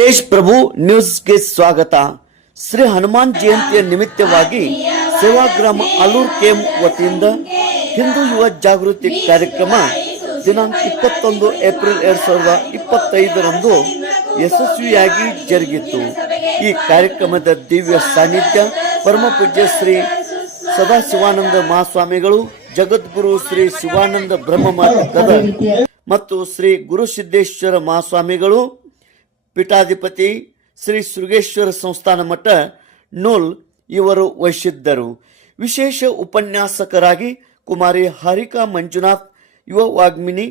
ತೇಜ್ ಪ್ರಭು ನ್ಯೂಸ್ಗೆ ಸ್ವಾಗತ. ಶ್ರೀ ಹನುಮಾನ್ ಜಯಂತಿಯ ನಿಮಿತ್ತವಾಗಿ ಸೇವಾಗ್ರಾಮ ಅಲೂರ್ ಕೆಂ ವತಿಯಿಂದ ಹಿಂದೂ ಯುವ ಜಾಗೃತಿ ಕಾರ್ಯಕ್ರಮ ದಿನಾಂಕ ಇಪ್ಪತ್ತೊಂದು ಏಪ್ರಿಲ್ ಎರಡ್ ಸಾವಿರದ ಇಪ್ಪತ್ತೈದರಂದು ಯಶಸ್ವಿಯಾಗಿ ಜರುಗಿತು. ಈ ಕಾರ್ಯಕ್ರಮದ ದಿವ್ಯ ಸಾನ್ನಿಧ್ಯ ಪರಮ ಪೂಜ್ಯ ಶ್ರೀ ಸದಾಶಿವಾನಂದ ಮಹಾಸ್ವಾಮಿಗಳು, ಜಗದ್ಗುರು ಶ್ರೀ ಶಿವಾನಂದ ಗದಗ್ ಮತ್ತು ಶ್ರೀ ಗುರುಸಿದ್ದೇಶ್ವರ ಮಹಾಸ್ವಾಮಿಗಳು ಪೀಠಾಧಿಪತಿ ಶ್ರೀ ಸುರುಗೇಶ್ವರ ಸಂಸ್ಥಾನ ಮಠ ನೂಲ್ ಇವರು ವಹಿಸಿದ್ದರು. ವಿಶೇಷ ಉಪನ್ಯಾಸಕರಾಗಿ ಕುಮಾರಿ ಹಾರಿಕಾ ಮಂಜುನಾಥ್, ಯುವ ವಾಗ್ಮಿನಿ,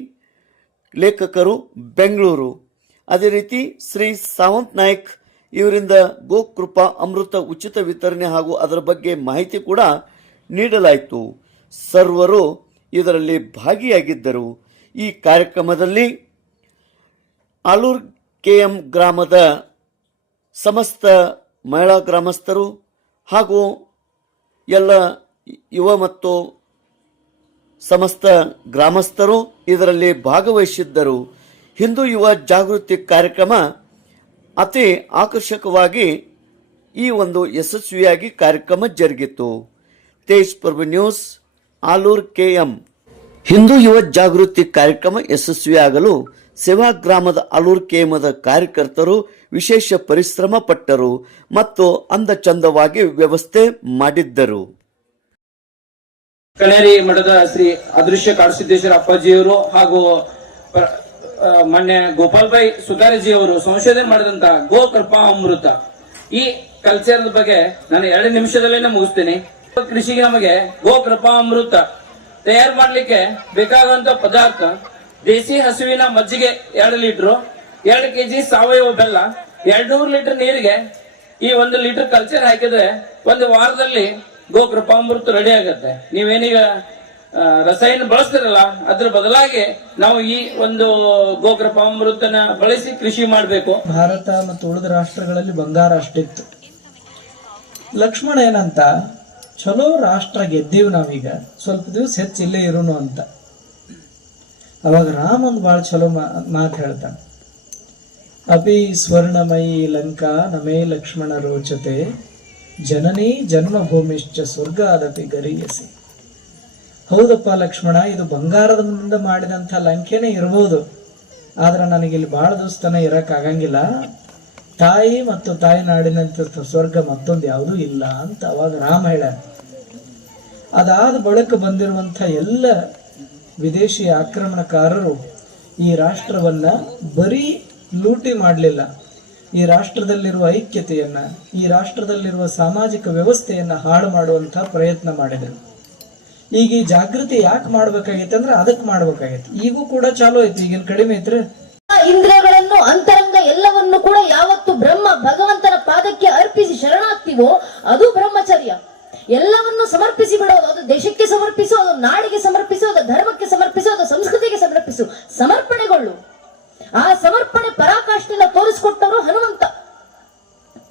ಲೇಖಕರು, ಬೆಂಗಳೂರು. ಅದೇ ರೀತಿ ಶ್ರೀ ಸಾವಂತ್ ನಾಯ್ಕ್ ಇವರಿಂದ ಗೋಕೃಪಾ ಅಮೃತ ಉಚಿತ ವಿತರಣೆ ಹಾಗೂ ಅದರ ಬಗ್ಗೆ ಮಾಹಿತಿ ಕೂಡ ನೀಡಲಾಯಿತು. ಸರ್ವರು ಇದರಲ್ಲಿ ಭಾಗಿಯಾಗಿದ್ದರು. ಈ ಕಾರ್ಯಕ್ರಮದಲ್ಲಿ ಆಲೂರ್ ಕೆಎಂ ಗ್ರಾಮದ ಸಮಸ್ತ ಮಹಿಳಾ ಗ್ರಾಮಸ್ಥರು ಹಾಗೂ ಎಲ್ಲ ಯುವ ಮತ್ತು ಸಮಸ್ತ ಗ್ರಾಮಸ್ಥರು ಇದರಲ್ಲಿ ಭಾಗವಹಿಸಿದ್ದರು. ಹಿಂದೂ ಯುವ ಜಾಗೃತಿ ಕಾರ್ಯಕ್ರಮ ಅತಿ ಆಕರ್ಷಕವಾಗಿ ಈ ಒಂದು ಯಶಸ್ವಿಯಾಗಿ ಕಾರ್ಯಕ್ರಮ ಜರುಗಿತು. Tej Prabhu news, Alur K. M ಯುವ ಜಾಗೃತಿ ಕಾರ್ಯಕ್ರಮ ಯಶಸ್ವಿಯಾಗಲು ಸೇವಾ ಗ್ರಾಮದ ಅಲೂರ್ ಕೇಮದ ಕಾರ್ಯಕರ್ತರು ವಿಶೇಷ ಪರಿಶ್ರಮ ಪಟ್ಟರು ಮತ್ತು ಅಂದ ಚಂದವಾಗಿ ವ್ಯವಸ್ಥೆ ಮಾಡಿದ್ದರು. ಕನೇರಿ ಮಠದ ಶ್ರೀ ಅದೃಶ್ಯ ಕಾಡಸಿದ್ದೇಶ್ವರ ಅಪ್ಪಾಜಿಯವರು ಹಾಗೂ ಮೊನ್ನೆ ಆ, ಮಾನ್ಯ ಗೋಪಾಲ್ ಭಾಯ್ ಸುತಾರಿಜಿ ಅವರು ಸಂಶೋಧನೆ ಮಾಡಿದಂತ ಗೋ ಅಮೃತ ಈ ಕಲ್ಚರ್ ಬಗ್ಗೆ ನಾನು ಎರಡು ನಿಮಿಷದಲ್ಲೇ ಮುಗಿಸ್ತೀನಿ. ಕೃಷಿಗೆ ನಮಗೆ ಗೋ ಅಮೃತ ತಯಾರು ಮಾಡ್ಲಿಕ್ಕೆ ಬೇಕಾಗುವಂತ ಪದಾರ್ಥ ದೇಸಿ ಹಸುವಿನ ಮಜ್ಜಿಗೆ ಎರಡು ಲೀಟರ್, ಎರಡು ಕೆಜಿ ಸಾವಯವ ಬೆಲ್ಲ, ಎರಡ್ನೂರು ಲೀಟರ್ ನೀರಿಗೆ ಈ ಒಂದು ಲೀಟರ್ ಕಲ್ಚರ್ ಹಾಕಿದ್ರೆ ಒಂದು ವಾರದಲ್ಲಿ ಗೋ ಕೃಪಾಮೃತ ರೆಡಿ ಆಗುತ್ತೆ. ನೀವೇನೀಗ ರಸಾಯನ ಬಳಸ್ತಿರಲ್ಲ, ಅದ್ರ ಬದಲಾಗಿ ನಾವು ಈ ಒಂದು ಗೋ ಕೃಪಾಮೃತನ ಬಳಸಿ ಕೃಷಿ ಮಾಡಬೇಕು. ಭಾರತ ಮತ್ತು ಉಳಿದ ರಾಷ್ಟ್ರಗಳಲ್ಲಿ ಬಂಗಾರ ಅಷ್ಟಿತ್ತು ಲಕ್ಷ್ಮಣ ಏನಂತ, ಚಲೋ ರಾಷ್ಟ್ರ ಗೆದ್ದೀವಿ ನಾವೀಗ, ಸ್ವಲ್ಪ ದಿವಸ ಹೆಚ್ಚು ಇಲ್ಲೇ ಇರೋನು ಅಂತ. ಅವಾಗ ರಾಮ ಒಂದು ಭಾಳ ಚಲೋ ಮಾತು ಹೇಳ್ತಾನೆ. ಅಪಿ ಸ್ವರ್ಣಮಯಿ ಲಂಕಾ ನಮೇ ಲಕ್ಷ್ಮಣ ರೋಚತೆ, ಜನನಿ ಜನ್ಮಭೂಮಿಶ್ಚ ಸ್ವರ್ಗ ಅದಪಿ ಗರಿಯಸಿ. ಹೌದಪ್ಪ ಲಕ್ಷ್ಮಣ, ಇದು ಬಂಗಾರದಿಂದ ಮಾಡಿದಂಥ ಲಂಕೆನೇ ಇರ್ಬೋದು. ಆದ್ರೆ ನನಗಿಲ್ಲಿ ಭಾಳ ದುಸ್ತನ ಇರೋಕ್ಕಾಗಂಗಿಲ್ಲ ತಾಯಿ ಮತ್ತು ತಾಯಿ ನಾಡಿನಂತ ಸ್ವರ್ಗ ಮತ್ತೊಂದು ಯಾವುದೂ ಇಲ್ಲ ಅಂತ ಅವಾಗ ರಾಮ ಹೇಳ ಅದಾದ ಬಳಕ ಬಂದಿರುವಂಥ ಎಲ್ಲ ವಿದೇಶಿ ಆಕ್ರಮಣಕಾರರು ಈ ರಾಷ್ಟ್ರವನ್ನ ಬರೀ ಲೂಟಿ ಮಾಡಲಿಲ್ಲ. ಈ ರಾಷ್ಟ್ರದಲ್ಲಿರುವ ಐಕ್ಯತೆಯನ್ನ, ಈ ರಾಷ್ಟ್ರದಲ್ಲಿರುವ ಸಾಮಾಜಿಕ ವ್ಯವಸ್ಥೆಯನ್ನ ಹಾಳು ಮಾಡುವಂತ ಪ್ರಯತ್ನ ಮಾಡಿದರು. ಈಗ ಈ ಜಾಗೃತಿ ಯಾಕೆ ಮಾಡ್ಬೇಕಾಗೈತೆ ಅಂದ್ರೆ ಅದಕ್ಕೆ ಮಾಡ್ಬೇಕಾಗೈತೆ ಈಗೂ ಕೂಡ ಚಾಲೂ ಐತಿ ಈಗಿನ ಕಡಿಮೆ ಐತ್ರಿ ಇಂದ್ರಿಯಗಳನ್ನು, ಅಂತರಂಗ ಎಲ್ಲವನ್ನು ಕೂಡ ಯಾವತ್ತು ಬ್ರಹ್ಮ ಭಗವಂತನ ಪಾದಕ್ಕೆ ಅರ್ಪಿಸಿ ಶರಣಾಗ್ತಿವೋ ಅದು ಬ್ರಹ್ಮಚರ್ಯ. ಎಲ್ಲವನ್ನು ಸಮರ್ಪಿಸಿ ಬಿಡೋದು. ಅದು ದೇಶಕ್ಕೆ ಸಮರ್ಪಿಸು, ಅದು ನಾಡಿಗೆ ಸಮರ್ಪಿಸು, ಅದು ಧರ್ಮಕ್ಕೆ ಸಮರ್ಪಿಸು, ಅದು ಸಂಸ್ಕೃತಿಗೆ ಸಮರ್ಪಿಸು. ಸಮರ್ಪಣೆಗೊಳ್ಳು. ಆ ಸಮರ್ಪಣೆ ಪರಾಕಾಷ್ಠೆನ ತೋರಿಸಿಕೊಟ್ಟವರು ಹನುಮಂತ.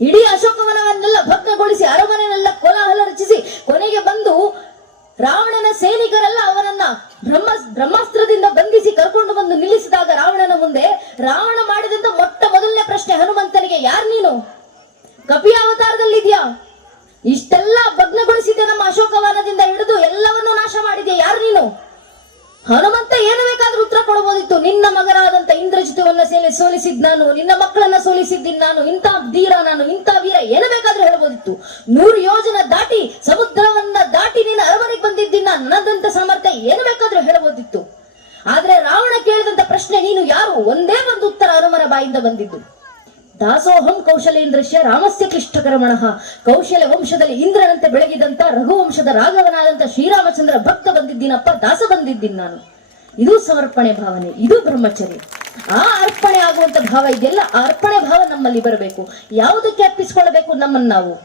ಇಡೀ ಅಶೋಕವನವನ್ನೆಲ್ಲ ಭಗ್ನಗೊಳಿಸಿ, ಅರಮನೆಯನ್ನೆಲ್ಲ ಕೋಲಾಹಲ ರಚಿಸಿ, ಕೊನೆಗೆ ಬಂದು ರಾವಣನ ಸೈನಿಕರೆಲ್ಲ ಅವನನ್ನ ಬ್ರಹ್ಮ, ಬ್ರಹ್ಮಾಸ್ತ್ರದಿಂದ ಬಂಧಿಸಿ ಕರ್ಕೊಂಡು ಬಂದು ನಿಲ್ಲಿಸಿದಾಗ ರಾವಣನ ಮುಂದೆ ರಾವಣ ಮಾಡಿದಂತ ಮೊಟ್ಟ ಮೊದಲನೇ ಪ್ರಶ್ನೆ ಹನುಮಂತನಿಗೆ, ಯಾರು ನೀನು? ಕಪಿಯ ಅವತಾರದಲ್ಲಿದ್ಯಾ ಇಷ್ಟೆಲ್ಲ ಭಗ್ನಗೊಳಿಸಿದ್ದೆ ನಮ್ಮ ಅಶೋಕವನದಿಂದ ಹಿಡಿದು ಎಲ್ಲವನ್ನೂ ನಾಶ ಮಾಡಿದೆ. ಯಾರು ನೀನು? ಹನುಮಂತ ಏನು ಬೇಕಾದ್ರೂ ಉತ್ತರ ಕೊಡಬಹುದಿತ್ತು. ನಿನ್ನ ಮಗನಾದಂತ ಇಂದ್ರಜಿತವನ್ನ ಸೇಲಿ ಸೋಲಿಸಿದ್ ನಾನು, ನಿನ್ನ ಮಕ್ಕಳನ್ನ ಸೋಲಿಸಿದ್ದೀನಿ ನಾನು, ಇಂಥ ಧೀರ ನಾನು, ಇಂಥ ವೀರ ಏನು ಬೇಕಾದ್ರೂ ಹೇಳ್ಬೋದಿತ್ತು ನೂರು ಯೋಜನ ದಾಟಿ, ಸಮುದ್ರವನ್ನ ದಾಟಿ ನಿನ್ನ ಅರಮನೆಗೆ ಬಂದಿದ್ದೀನಿ ನನ್ನದಂತ ಸಾಮರ್ಥ್ಯ ಏನು ಬೇಕಾದ್ರೂ ಹೇಳಬಹುದಿತ್ತು. ಆದ್ರೆ ರಾವಣ ಕೇಳಿದಂತ ಪ್ರಶ್ನೆ ನೀನು ಯಾರು? ಒಂದೇ ಒಂದು ಉತ್ತರ ಹನುಮನ ಬಾಯಿಂದ ಬಂದಿದ್ದು. ದಾಸೋಹಂ ಕೌಶಲೇಂದ್ರಶ್ಯ ರಾಮಸ್ಯ ಕ್ಲಿಷ್ಟಕರಮಣಃ. ಕೌಶಲ ವಂಶದಲ್ಲಿ ಇಂದ್ರನಂತೆ ಬೆಳಗಿದಂತ ರಘುವಂಶದ ರಾಘವನಾದಂತ ಶ್ರೀರಾಮಚಂದ್ರ ಭಕ್ತ ಬಂದಿದ್ದೀನಪ್ಪ, ದಾಸ ಬಂದಿದ್ದೀನಿ ನಾನು. ಇದು ಸಮರ್ಪಣೆ ಭಾವನೆ, ಇದು ಬ್ರಹ್ಮಚರ್ಯ. ಆ ಅರ್ಪಣೆ ಆಗುವಂತ ಭಾವ ಇದೆಲ್ಲ ಅರ್ಪಣೆ ಭಾವ ನಮ್ಮಲ್ಲಿ ಬರಬೇಕು. ಯಾವುದಕ್ಕೆ ಅರ್ಪಿಸಿಕೊಳ್ಳಬೇಕು ನಮ್ಮನ್ನ ನಾವು?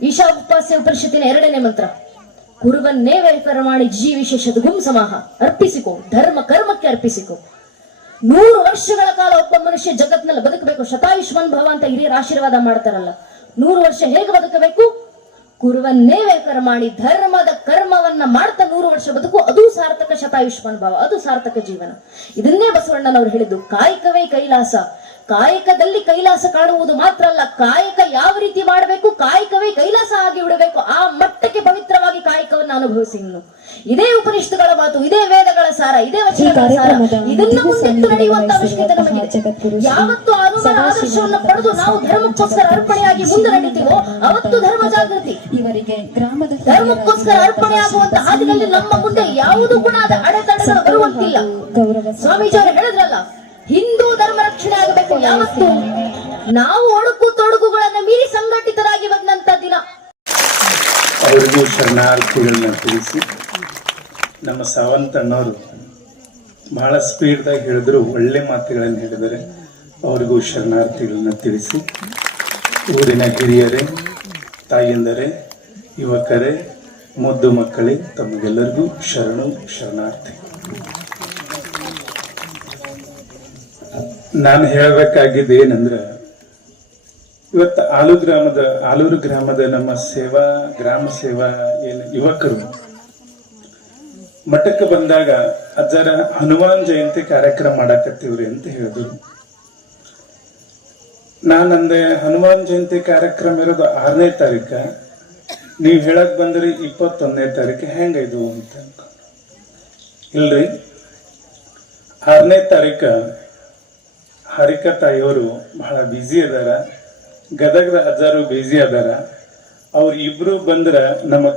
ಈಶಾ ಉಪಾಸ್ಯ ಉಪರಿಷತ್ತಿನ ಎರಡನೇ ಮಂತ್ರ. ಕುರುವನ್ನೇ ವೈಪರಮಾಣಿ ಜೀವಿಶೇಷದ ಗುಂಸಮಾಹ ಅರ್ಪಿಸಿಕೋ, ಧರ್ಮ ಕರ್ಮಕ್ಕೆ ಅರ್ಪಿಸಿಕೋ. ನೂರು ವರ್ಷಗಳ ಕಾಲ ಒಬ್ಬ ಮನುಷ್ಯ ಜಗತ್ನಲ್ಲಿ ಬದುಕಬೇಕು, ಶತಾಯುಷ್ಮನ್ ಭವ ಅಂತ ಹಿರಿಯರ ಆಶೀರ್ವಾದ ಮಾಡ್ತಾರಲ್ಲ. ನೂರು ವರ್ಷ ಹೇಗೆ ಬದುಕಬೇಕು? ಕುರುವನ್ನೇ ಕರ್ಮಾಣಿ ಧರ್ಮದ ಕರ್ಮವನ್ನ ಮಾಡ್ತಾ ನೂರು ವರ್ಷ ಬದುಕು, ಅದು ಸಾರ್ಥಕ ಶತಾಯುಷ್ಮನ್ ಭಾವ, ಅದು ಸಾರ್ಥಕ ಜೀವನ. ಇದನ್ನೇ ಬಸವಣ್ಣನವರು ಹೇಳಿದ್ದು, ಕಾಯಕವೇ ಕೈಲಾಸ. ಕಾಯಕದಲ್ಲಿ ಕೈಲಾಸ ಕಾಣುವುದು ಮಾತ್ರ ಅಲ್ಲ, ಕಾಯಕ ಯಾವ ರೀತಿ ಮಾಡಬೇಕು, ಕಾಯಕವೇ ಕೈಲಾಸ ಆಗಿ ಬಿಡಬೇಕು ಆ ಮಟ್ಟಕ್ಕೆ ಪವಿತ್ರವಾಗಿ ಕಾಯಕವನ್ನು ಅನುಭವಿಸಿ ಇನ್ನು ಇದೇ ಉಪನಿಷತ್ತುಗಳ ಮಾತು ಇದೇ ವೇದಗಳ ಸಾರ ಇದೇ ವಚನಗಳ ಸಾರ. ಇದನ್ನ ಮುಂದಿಟ್ಟು ನಡೆಯುವಂತ ಅವಶ್ಯಕತೆ ನಮಗೆ ಯಾವತ್ತು ಅನುಮಾನ ಆದರ್ಶವನ್ನು ಪಡೆದು ನಾವು ಧರ್ಮಕ್ಕೋಸ್ಕರ ಅರ್ಪಣೆಯಾಗಿ ಮುಂದೆ ನಡೀತೀವೋ ಅವತ್ತು ಧರ್ಮ ಜಾಗೃತಿ. ಇವರಿಗೆ ಗ್ರಾಮದ ಧರ್ಮಕ್ಕೋಸ್ಕರ ಅರ್ಪಣೆ ಆಗುವಂತ ಹಾದಿನಲ್ಲಿ ನಮ್ಮ ಮುಂದೆ ಯಾವುದು ಗುಣಾದ ಅಡೆತಡೆಗಳು ಬರುವಂತಿಲ್ಲ. ಸ್ವಾಮೀಜಿ ಅವರು ಹೇಳಿದ್ರಲ್ಲ ಹಿಂದೂ ಧರ್ಮ ರಕ್ಷಣೆ ಆಗಬೇಕು ಯಾವತ್ತು. ನಾವು ಒಣಕು ತೊಡಗುಗಳನ್ನ ಅವರಿಗೂ ಶರಣಾರ್ಥಿಗಳನ್ನ ತಿಳಿಸಿ. ನಮ್ಮ ಸಾವಂತ ಅಣ್ಣವರು ಬಹಳ ಸ್ಪೀಡ್ದಾಗಿ ಹೇಳಿದ್ರು ಒಳ್ಳೆ ಮಾತುಗಳನ್ನು ಹೇಳಿದರೆ ಅವರಿಗೂ ಶರಣಾರ್ಥಿಗಳನ್ನ ತಿಳಿಸಿ. ಊರಿನ ಹಿರಿಯರೇ ತಾಯಂದರೇ ಯುವಕರೇ, ಮುದ್ದು ಮಕ್ಕಳೇ, ತಮಗೆಲ್ಲರಿಗೂ ಶರಣು ಶರಣಾರ್ಥಿ. ನಾನು ಹೇಳಬೇಕಾಗಿದ್ದು ಏನಂದ್ರೆ ಇವತ್ತು ಆಲೂರು ಗ್ರಾಮದ ಆಲೂರು ಗ್ರಾಮದ ನಮ್ಮ ಸೇವಾ, ಗ್ರಾಮ ಸೇವಾ ಏನು ಯುವಕರು, ಮಠಕ್ಕೆ ಬಂದಾಗ ಅಜ್ಜರ ಹನುಮಾನ್ ಜಯಂತಿ ಕಾರ್ಯಕ್ರಮ ಮಾಡಾಕತ್ತೀವ್ರಿ ಅಂತ ಹೇಳಿದ್ರು. ನಾನಂದೆ ಹನುಮಾನ್ ಜಯಂತಿ ಕಾರ್ಯಕ್ರಮ ಇರೋದು ಆರನೇ ತಾರೀಕ. ನೀವ್ ಹೇಳಕ್ ಬಂದ್ರಿ ಇಪ್ಪತ್ತೊಂದನೇ ತಾರೀಕು, ಹೆಂಗೈದು ಅಂತ ಇಲ್ರಿ, ಆರನೇ ತಾರೀಕ ಹರಿಕ ತಾಯಿಯವರು ಬಹಳ ಬ್ಯುಸಿ ಅದಾರ. ಗದಗದ ಅಜ್ಜಾರು ಬೇಜಿ ಅದಾರ. ಅವ್ರ ಇಬ್ರು ಬಂದ್ರ ನಮ್ಮ